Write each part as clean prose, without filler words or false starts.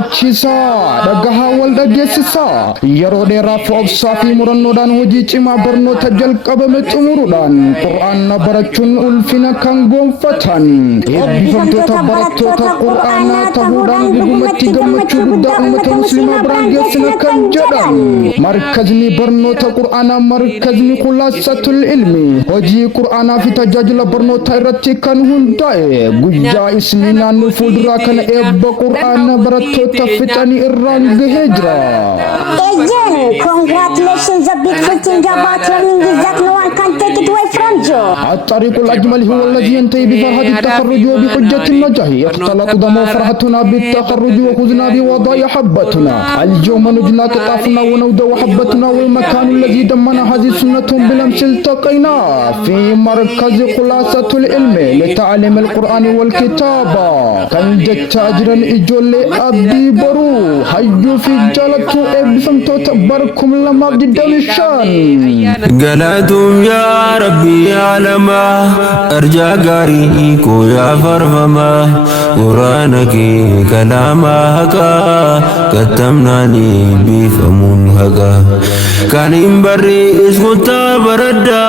gammachiisa dhagaha wal dhageessisa yeroo dheeraa foobsaa fi murannoodhaan hojii cimaa barnoota jalqabame xumuruudhaan qur'aana barachuun ulfina kan gonfatan eebbifamtoota barattoota qur'aanaa ta'uudhaan dhugumatti gammachuu guddaa uummata musliimaa biraan geessina kan jedhan markazni barnoota qur'aanaa markazni khulaasatul ilmi hojii qur'aanaa fi tajaajila barnoota irratti kan hundaa'e guyyaa isni naannoo fuulduraa kana eebba qur'aana barattoota fixanii irraan gahee jira. Congratulations, a big thing about learning is that no one can take it away from you. الطريق الأجمل هو الذي ينتهي بفرحة التخرج وبحجة النجاح يختلط دم فرحتنا بالتخرج وخذنا بوضع حبتنا اليوم نجنا قطافنا ونود وحبتنا والمكان الذي دمنا هذه سنة بلمس التقينا في مركز خلاصة العلم لتعليم القرآن والكتابة كان جتاجرا إجول أبي برو حيو في جالة إبسمتو تباركم لما بدلشان قلتم يا ربي علما أرجع قريكو يا فرفما قرآنك كلاما هكا كتمناني بفمون هكا كان ينبري اسمتا بردا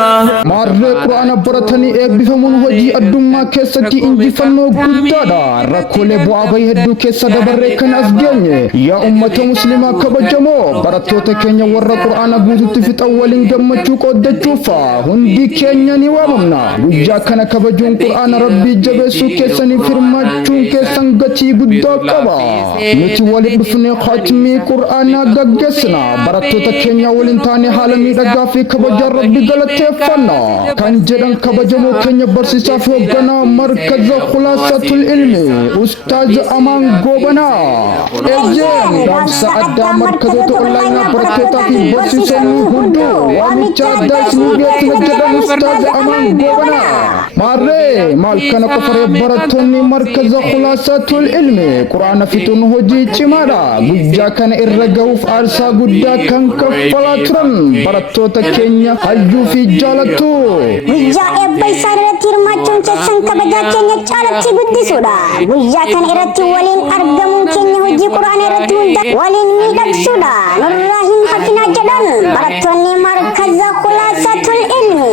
مارة قرآن برتني بفمون وجي أدوما كيستي إنجي فنو قدادا ركولي بوابي هدو كيسا دبري كان أسجيني يا أمة مسلمة كبجمو براتوتا كينيا ورا قرآن بوزت في أولين جمتشو قد تشوفا هندي كينيا نوامنا وجا كان كبجون قرآن ربي جبسو كيساني فرماتشون كيسان غتي بدا كبا نتي والي بفني خاتمي قرآن غجسنا براتوتا كينيا ولنتاني حالمي دغافي كبجا ربي غلطي فنا كان جدن كبجمو كينيا برسيسا فوقنا مركز خلاصة العلم أستاذ أمان غوبنا إجين دامسا أدى مركز أونلاين براتوتا في برسيسا هندو واميچا داس نوبيت جدن أستاذ أمان غوبنا ماري مالكنا كفر براتوني مركز خلاصة العلم قرآن فتون هجي چمارا گجا كان إرغوف أرسا گدا كان كفلاترن براتوتا كينيا حيو في جالتو Guyya eebba isaa irratti hirmaachuun keessan kabajaa keenya caalatti guddisuudha. Guyyaa kana irratti waliin argamuun keenya hojii quraana irratti hunda waliin miidhagsuudha. Nurraa hin hafinaa jedhan barattoonni markaza khulaasatul ilmi.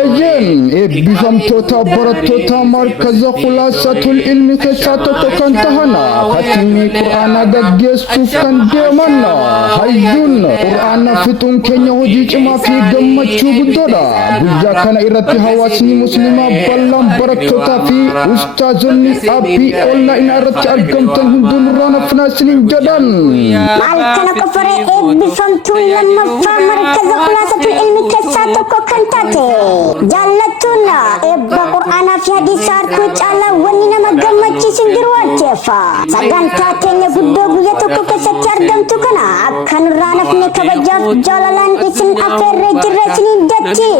Ejen eebbifamtoota barattoota markaza khulaasatul ilmi keessaa tokko kan tahana khatimii quraana gaggeessuuf kan deemanna hayyuun quraana fixuun keenya hojii cimaa fi gammachuu guddoodha. Guyyaa kana irratti hawaasni musliimaa bal'aan barattootaa fi ustaazonni abbii onlaayinii irratti argamtan hunduun irraa nafnaa isiniin jedhan. Maal kana qofaree eebbifamtuun lammaffaa markaza khulaasatul ilmi keessaa tokko kan taate jaallattuun eebba qur'aanaa fi hadiisa harkuu caalaa wanni nama gammachiisin jiru waanteeffa. Sagantaa keenya guddoo guyyaa tokko keessatti argamtu kana akka nurraa nafne kabajaaf jaalalaan isin affeerree jirra isiniin jetti.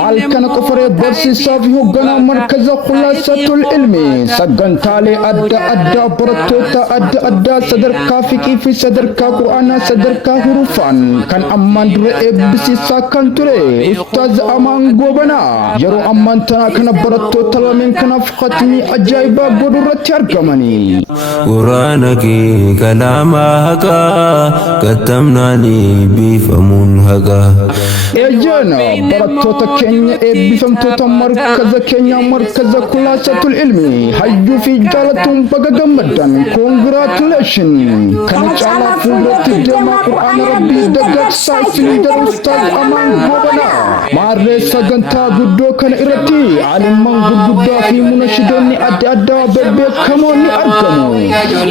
Maal kana qofaree barsiisaa fi hoogganaa markaza khulaasatul ilmi sagantaalee adda addaa barattoota adda addaa sadarkaa fiqii fi sadarkaa qur'aanaa sadarkaa hurufaan kan ammaan dura eebbisiisaa kan ture ustaaz Amaan Goobanaa yeroo ammaan tana kana barattoota lameen kanaaf khatimii ajaa'ibaa godhu irratti argamanii. قرآنك كلاما هكا كتمناني بفمون هكا Ejen barattoota keenya eebbifamtoota markaza keenya markaza khulaasatul ilmi hayyuu fi jaalatuun baga gammaddan congratulation kana caalaa fuulduratti deemaa qur'aana rabbii dagagsaa isinii jedhu ustaaz Amaan Goobanaa maarree sagantaa guddoo kana irratti alimman gurguddaa fi munashidoonni adda addaa bebbeekamoon ni argamu.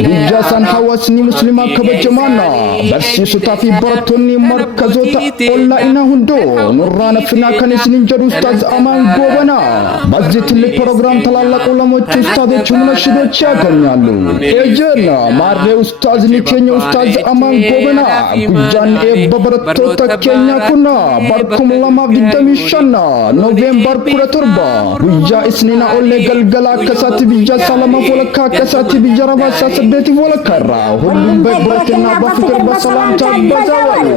Guyyaa san hawaasni musliimaa kabajamaana barsiisotaa fi barattoonni markazoota onlaayinaa hundoo nurraa nafnaa kan isiniin jedhu ustaaz Amaan Goobanaa በዚህ ትልቅ ፕሮግራም ታላላቅ ዑለሞች ኡስታዞች ሙነሽዶች ያገኛሉ። ኤጀን ማሬ ኡስታዝ ኒኬኛ ኡስታዝ አማን ጎበና ጉጃን ኤበ በረቶታ ኬኛ ኩና ባርኩም ለማ ቢደሚሻና ኖቬምበር kudha torba guyyaa isniina ollee galgala akka isaatti biyya salamaaf walakkaa akka isaatti biyya rabaasaa saddeetiif walakkaa irraa ሁሉም በብረትና በፍቅር በሰላምታ በዘዋል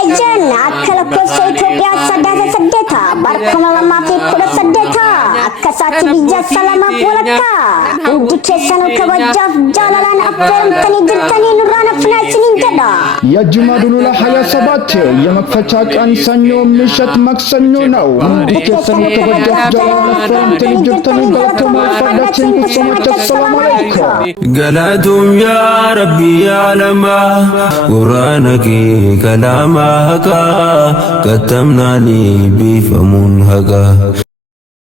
ኤጀን akka lakkoofsa Itoophiyaa saddaasa saddeeta barkuma lamaa fi kudha saddeeta akka isaatti biyya salamaaf walakkaa hundi keessanuu kabajaaf jaalalaan affeeramtanii jirtanii nurraan affinaa isiniin jedha የጁማዱል ኡላ 27 የመክፈቻ ቀን ሰኞ ምሽት ማክሰኞ ነው። ሁndi keessanuu kabajaaf jaalalaan affeeramtanii jirtanii galatooma ፈርዳችን ፍጹሞች ሰላም አለይኩም ገላቱም ያ ረቢ ዓለማ ቁርአነኪ ከላማ ሀቃ ከተምናኒ ቢፈሙን ሀቃ